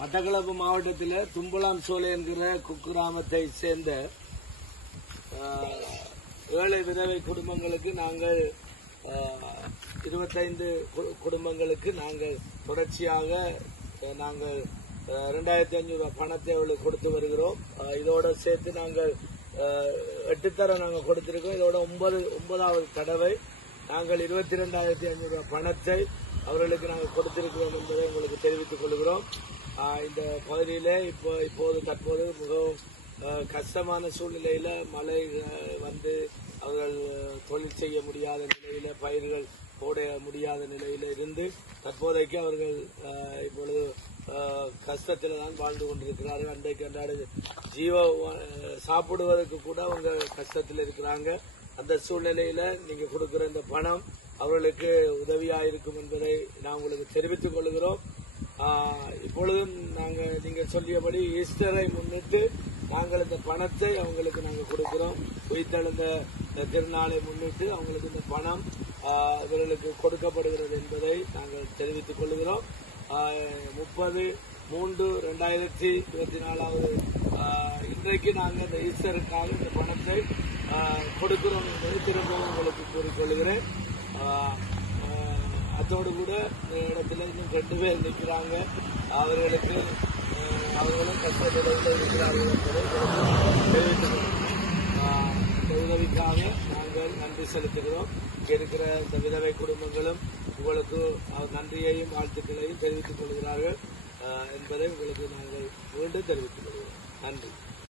மட்டக்களப்பு மாவட்டத்தில் தும்பலாம் சோலை என்கிற குக்கிராமத்தை சேர்ந்த 7 விதவை குடும்பங்களுக்கு நாங்கள் 25 குடும்பங்களுக்கு நாங்கள் தொடர்ச்சியாக நாங்கள் 2500 ரூபாய் பணத்தை அவர்களுக்கு கொடுத்து வருகிறோம். இதோட சேர்த்து நாங்கள் 8 தரம் நாங்கள் கொடுத்திருக்கோம். இதோட 9வது தடவை நாங்கள் 22,500 ரூபாய் பணத்தை அவர்களுக்கு நாங்கள் கொடுத்திருக்கிறோம் என்பதை உங்களுக்கு தெரிவித்துக் கொள்கிறோம். இந்த பகுதியிலே இப்போது தற்போது மிகவும் கஷ்டமான சூழ்நிலையில மழை வந்து அவர்கள் தொழில் செய்ய முடியாத நிலையில பயிர்கள் போட முடியாத நிலையில இருந்து தற்போதைக்கு அவர்கள் இப்பொழுது கஷ்டத்தில் தான் வாழ்ந்து கொண்டிருக்கிறார்கள். அன்றைக்கு அன்றாட சாப்பிடுவதற்கு கூட அவங்க கஷ்டத்தில் இருக்கிறாங்க. அந்த சூழ்நிலையில நீங்க கொடுக்கிற இந்த பணம் அவர்களுக்கு உதவியா இருக்கும் என்பதை நான் உங்களுக்கு தெரிவித்துக் கொள்கிறோம். இப்பொழுதும் நீங்க சொல்லியபடி ஈஸ்டரை முன்னிட்டு நாங்கள் இந்த பணத்தை அவங்களுக்கு நாங்கள் கொடுக்கிறோம். உயிர்த்தெழுந்த திருநாளை முன்னிட்டு அவங்களுக்கு இந்த பணம் இவர்களுக்கு கொடுக்கப்படுகிறது என்பதை நாங்கள் தெரிவித்துக் கொள்கிறோம். 30/3/2024 இன்றைக்கு நாங்கள் இந்த ஈஸ்டருக்காக இந்த பணத்தை கொடுக்கிறோம் என்பதை திரும்பவும் உங்களுக்கு கூறிக்கொள்கிறேன். அதோடு கூட இந்த இடத்துல இன்னும் 2 பேர் நிற்கிறாங்க. அவர்களும் கஷ்டப்பட்டு இருக்கிறார்கள் என்பதை தெரிவித்துக் இந்த உதவிக்காக நாங்கள் நன்றி செலுத்துகிறோம். இங்கே இருக்கிற இந்த விதவை குடும்பங்களும் உங்களுக்கு நன்றியையும் வாழ்த்துக்களையும் தெரிவித்துக் கொள்கிறார்கள் என்பதை உங்களுக்கு நாங்கள் மீண்டும் தெரிவித்துக் கொள்கிறோம். நன்றி.